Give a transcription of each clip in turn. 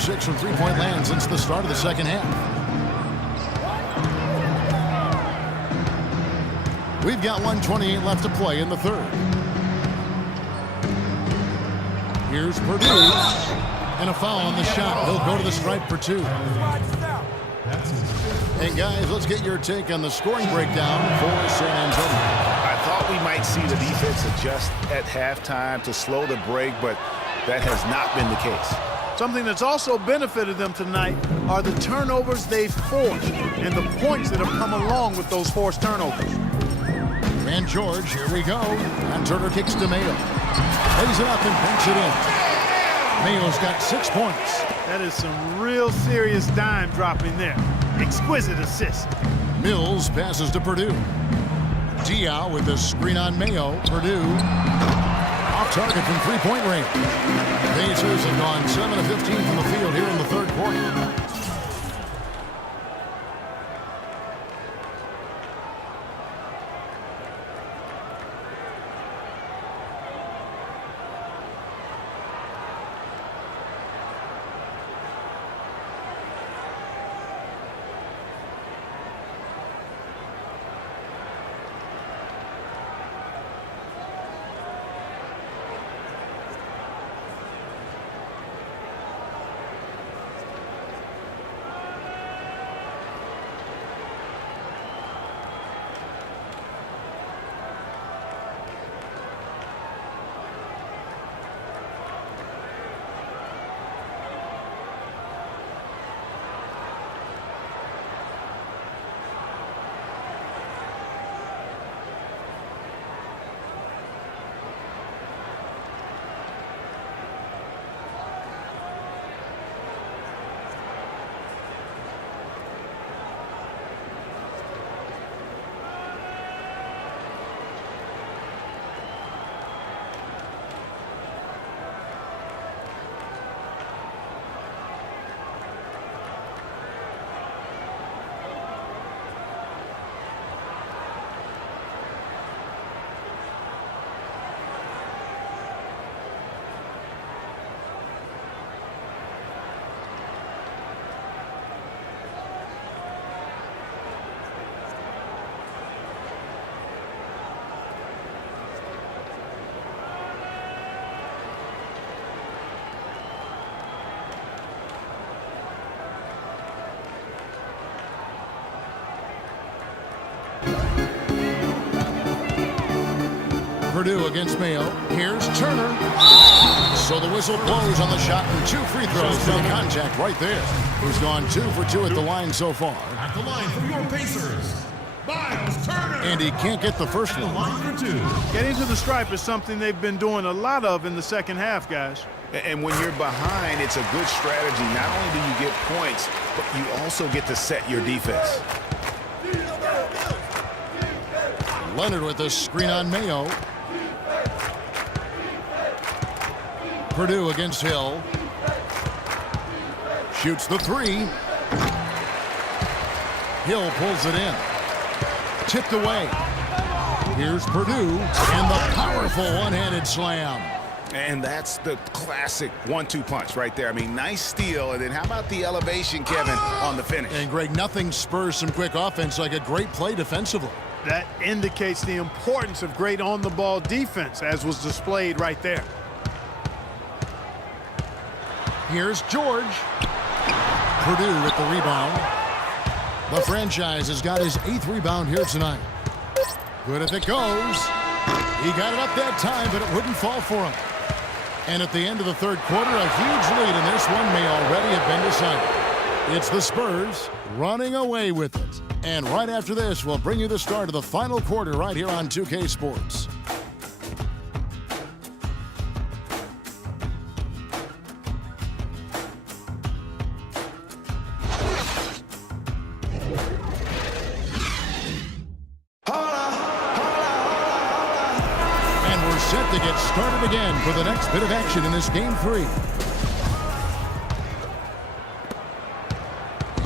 of 6 from three-point land since the start of the second half. We've got 1:28 left to play in the third. Here's Purdue. And a foul on the shot. He'll go to the stripe for 2. And guys, let's get your take on the scoring breakdown for San Antonio. I thought we might see the defense adjust at halftime to slow the break, but that has not been the case. Something that's also benefited them tonight are the turnovers they've forced and the points that have come along with those forced turnovers. And George, here we go. And Turner kicks to Mayo. Lays it up and banks it in. Mayo's got 6 points. That is some real serious dime dropping there. Exquisite assist. Mills passes to Purdue. Diaw with the screen on Mayo. Purdue off target from three-point range. Pacers have gone 7 of 15 from the field here in the third quarter. Purdue against Mayo. Here's Turner. So the whistle blows on the shot and 2 free throws for the contact right there. He's gone 2 for 2 at the line so far. At the line for your Pacers, Miles Turner. And he can't get the first one. Line for 2. Getting to the stripe is something they've been doing a lot of in the second half, guys. And when you're behind, it's a good strategy. Not only do you get points, but you also get to set your defense. Leonard with the screen on Mayo. Purdue against Hill. Shoots the 3. Hill pulls it in. Tipped away. Here's Purdue and the powerful one-handed slam. And that's the classic 1-2 punch right there. I mean, nice steal. And then how about the elevation, Kevin, on the finish? And Greg, nothing spurs some quick offense like a great play defensively. That indicates the importance of great on-the-ball defense, as was displayed right there. Here's George. Purdue with the rebound. The franchise has got his 8th rebound here tonight. Good if it goes. He got it up that time, but it wouldn't fall for him. And at the end of the third quarter, a huge lead, and this one may already have been decided. It's the Spurs running away with it. And right after this, we'll bring you the start of the final quarter right here on 2K Sports. Set to get started again for the next bit of action in this game 3.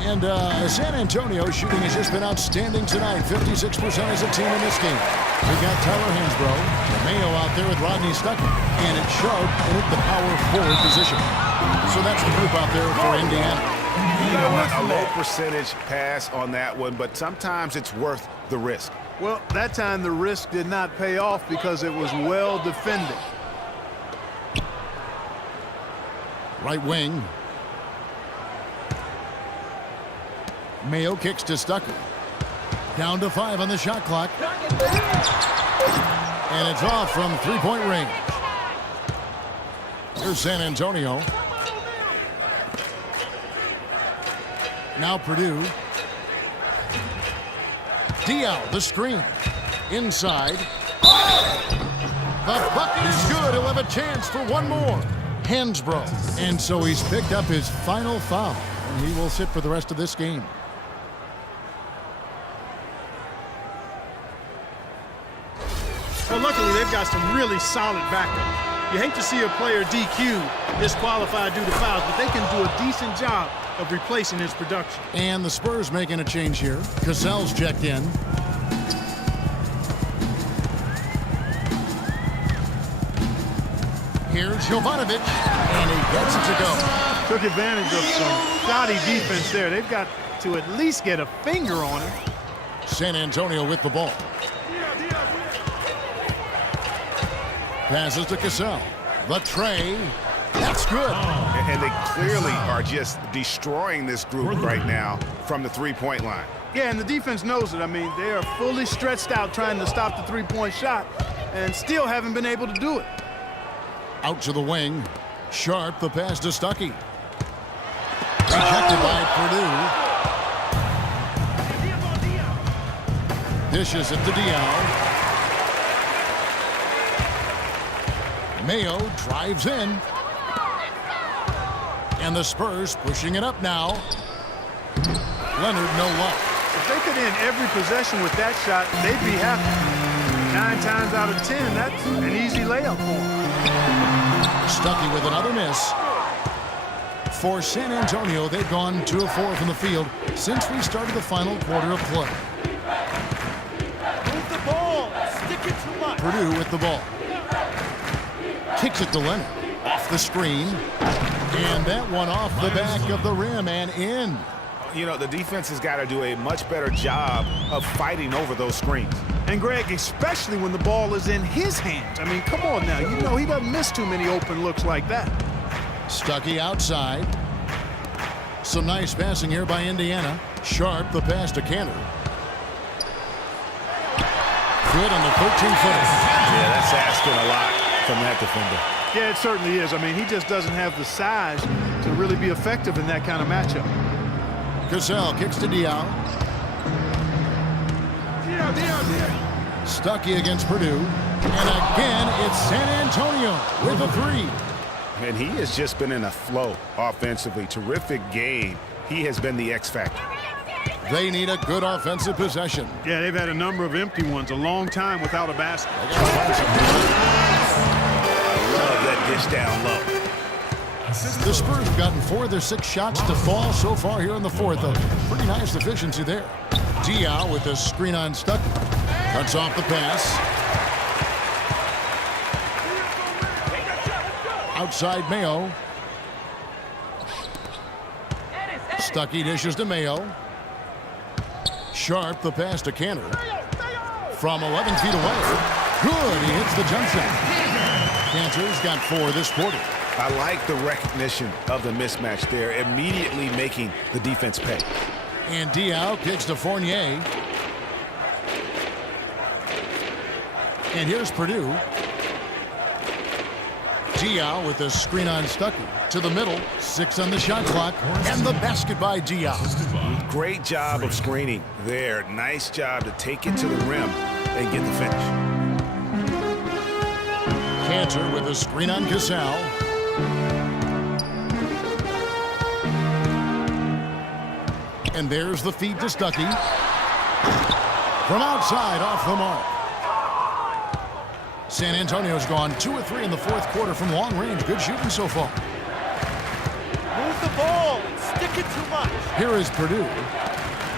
And San Antonio shooting has just been outstanding tonight. 56% as a team in this game. We've got Tyler Hansbrough, Mayo out there with Rodney Stuckey, and it's Sharp in at the power forward position. So that's the group out there for Indiana. You know what? A low percentage pass on that one, but sometimes it's worth the risk. Well, that time the risk did not pay off because it was well defended. Right wing. Mayo kicks to Stuckey. Down to 5 on the shot clock. And it's off from three-point range. Here's San Antonio. Now Purdue. Diaw, the screen. Inside. The bucket is good. He'll have a chance for one more. Hansbrough. And so he's picked up his final foul. And he will sit for the rest of this game. Well, luckily, they've got some really solid backup. You hate to see a player DQ, disqualified due to fouls, but they can do a decent job of replacing his production. And the Spurs making a change here. Cassell's checked in. Here's Jovanovic, and he gets it to go. Took advantage of some shoddy defense there. They've got to at least get a finger on it. San Antonio with the ball. Passes to Cassell. The tray. That's good. And they clearly are just destroying this group right now from the three-point line. Yeah, and the defense knows it. I mean, they are fully stretched out trying to stop the three-point shot and still haven't been able to do it. Out to the wing. Sharp, the pass to Stuckey. Rejected by Purdue. Dishes it to Diaw. Mayo drives in. And the Spurs pushing it up now. Leonard, no luck. If they could end every possession with that shot, they'd be happy. 9 times out of 10, that's an easy layup for them. Stuckey with another miss. For San Antonio, they've gone 2 of 4 from the field since we started the final quarter of play. Move the ball. Stick it too much. Purdue with the ball. Kicks it to Leonard. Off the screen. And that one off the back of the rim and in. You know, the defense has got to do a much better job of fighting over those screens. And Greg, especially when the ball is in his hands. I mean, come on now. You know he doesn't miss too many open looks like that. Stuckey outside. Some nice passing here by Indiana. Sharp, the pass to Cantor. Good on the 13-footer. Yeah, that's asking a lot from that defender. Yeah, it certainly is. I mean, he just doesn't have the size to really be effective in that kind of matchup. Cassell kicks to Diaw. Stuckey against Purdue. And again, it's San Antonio with a 3. And he has just been in a flow offensively. Terrific game. He has been the X factor. They need a good offensive possession. Yeah, they've had a number of empty ones, a long time without a basket. Love that dish down low. The Spurs have gotten 4 of their 6 shots to fall so far here in the 4th. A pretty nice efficiency there. Diaw with the screen on Stuckey. Cuts off the pass. Outside Mayo. Stuckey dishes to Mayo. Sharp, the pass to Cantor. From 11 feet away. Good, he hits the jump shot. Cantor's got 4 this quarter. I like the recognition of the mismatch there, immediately making the defense pay. And Diaw kicks to Fournier. And here's Purdue. Diaw with the screen on Stuckey. To the middle, 6 on the shot clock. And the basket by Diaw. Great job of screening there. Nice job to take it to the rim and get the finish. Cantor with a screen on Cassell. And there's the feed to Stuckey. From outside, off the mark. San Antonio's gone 2 of 3 in the 4th quarter from long range. Good shooting so far. Move the ball. Stick it too much. Here is Purdue.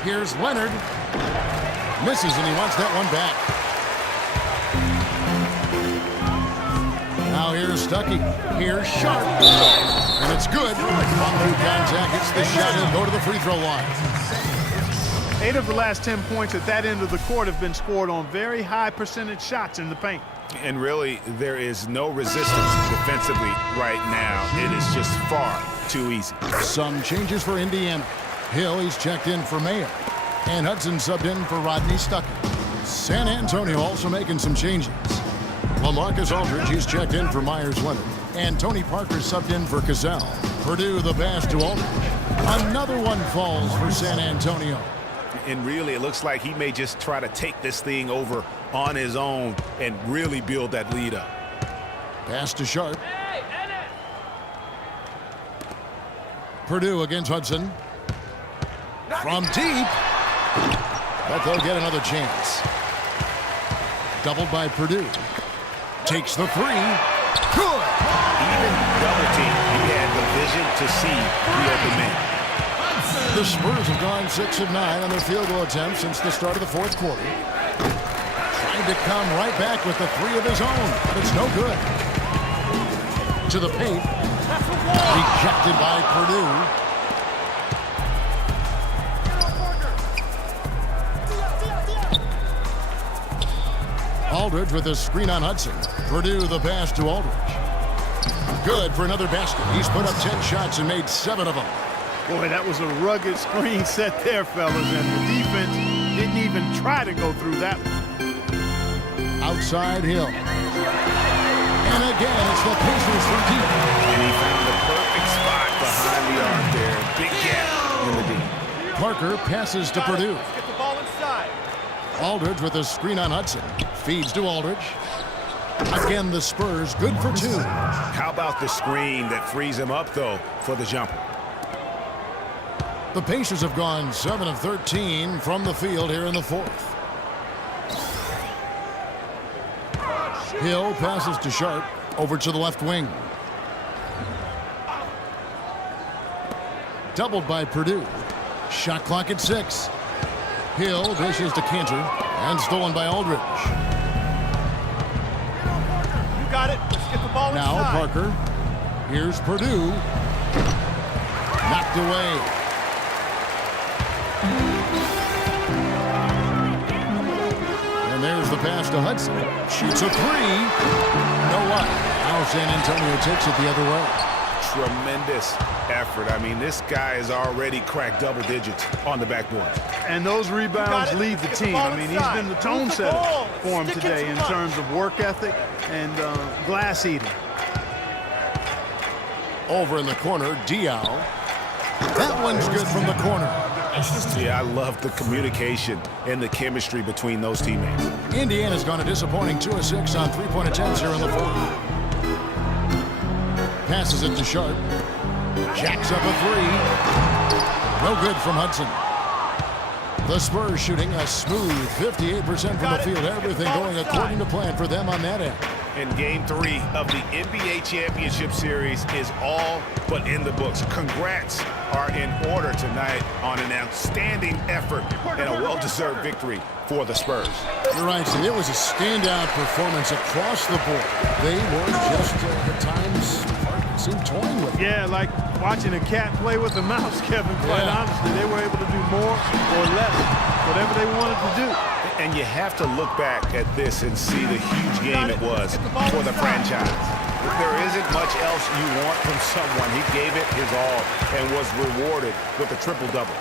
Here's Leonard. Misses, and he wants that one back. Now here's Stuckey. Here's Sharp. And it's good. Gonzaga gets the shot and go to the free throw line. 8 of the last 10 points at that end of the court have been scored on very high percentage shots in the paint. And really, there is no resistance defensively right now. It is just far too easy. Some changes for Indiana. Hill, he's checked in for Mayer. And Hudson subbed in for Rodney Stuckey. San Antonio also making some changes. LaMarcus Aldridge, he's checked in for Myers Leonard. And Tony Parker subbed in for Cassell. Purdue the pass to Aldridge. Another one falls for San Antonio. And really, it looks like he may just try to take this thing over on his own and really build that lead up. Pass to Sharp. Purdue against Hudson. From deep. But they'll get another chance. Doubled by Purdue. Takes the three. Good. Even double team, he had the vision to see the open man. The Spurs have gone 6 of 9 on their field goal attempts since the start of the fourth quarter. Trying to come right back with the 3 of his own, but it's no good. To the paint. Rejected by Purdue. Aldridge with a screen on Hudson. Purdue the pass to Aldridge. Good for another basket. He's put up 10 shots and made 7 of them. Boy, that was a rugged screen set there, fellas, and the defense didn't even try to go through that one. Outside Hill. And again, it's the Pacers from deep. And he found the perfect spot behind the arc there. Big gap in the deep. Parker passes to Purdue. Get the ball inside. Aldridge with a screen on Hudson. Feeds to Aldridge. Again, the Spurs good for 2. How about the screen that frees him up, though, for the jumper? The Pacers have gone 7 of 13 from the field here in the fourth. Hill passes to Sharp. Over to the left wing. Doubled by Purdue. Shot clock at 6. Hill dishes to Cantor. And stolen by Aldridge. You got it. Let's get the ball Now inside. Parker. Here's Purdue. Knocked away. And there's the pass to Hudson. Shoots a 3. No luck. Now San Antonio takes it the other way. Tremendous effort. I mean, this guy has already cracked double digits on the backboard. And those rebounds lead the team. I mean, he's been the tone setter for him today in terms of work ethic and glass eating. Over in the corner, Diaw. That one's good from the corner. Yeah, I love the communication and the chemistry between those teammates. Indiana's gone a disappointing 2 of 6 on 3-point attempts here in the fourth. Passes it to Sharp. Jacks up a 3. No good from Hudson. The Spurs shooting a smooth 58% from the field. Everything going according to plan for them on that end. And Game 3 of the NBA Championship Series is all but in the books. Congrats are in order tonight on an outstanding effort and a well-deserved victory for the Spurs. You're right, Steve. It was a standout performance across the board. They were just, at times, seemed toying with it. Yeah, like watching a cat play with a mouse, Kevin, quite honestly. They were able to do more or less, whatever they wanted to do. And you have to look back at this and see the huge game it was for the franchise. There isn't much else you want from someone. He gave it his all and was rewarded with a triple-double.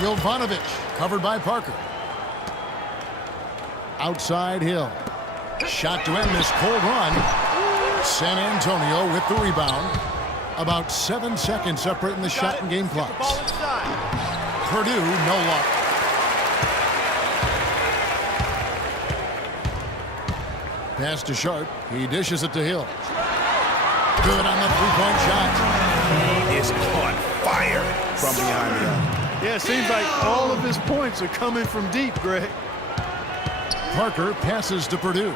Jovanovic, covered by Parker. Outside Hill. Shot to end this cold run. San Antonio with the rebound. About 7 seconds separating the shot and game clocks. Purdue, no luck. Pass to Sharp. He dishes it to Hill. Good on the 3-point shot. He is on fire from behind the arc. Yeah, it seems like all of his points are coming from deep, Greg. Parker passes to Purdue.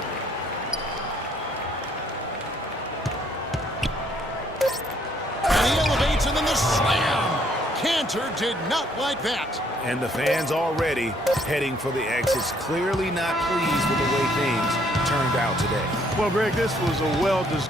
Cantor did not like that. And the fans already heading for the exits, clearly not pleased with the way things turned out today. Well, Greg, this was a well-deserved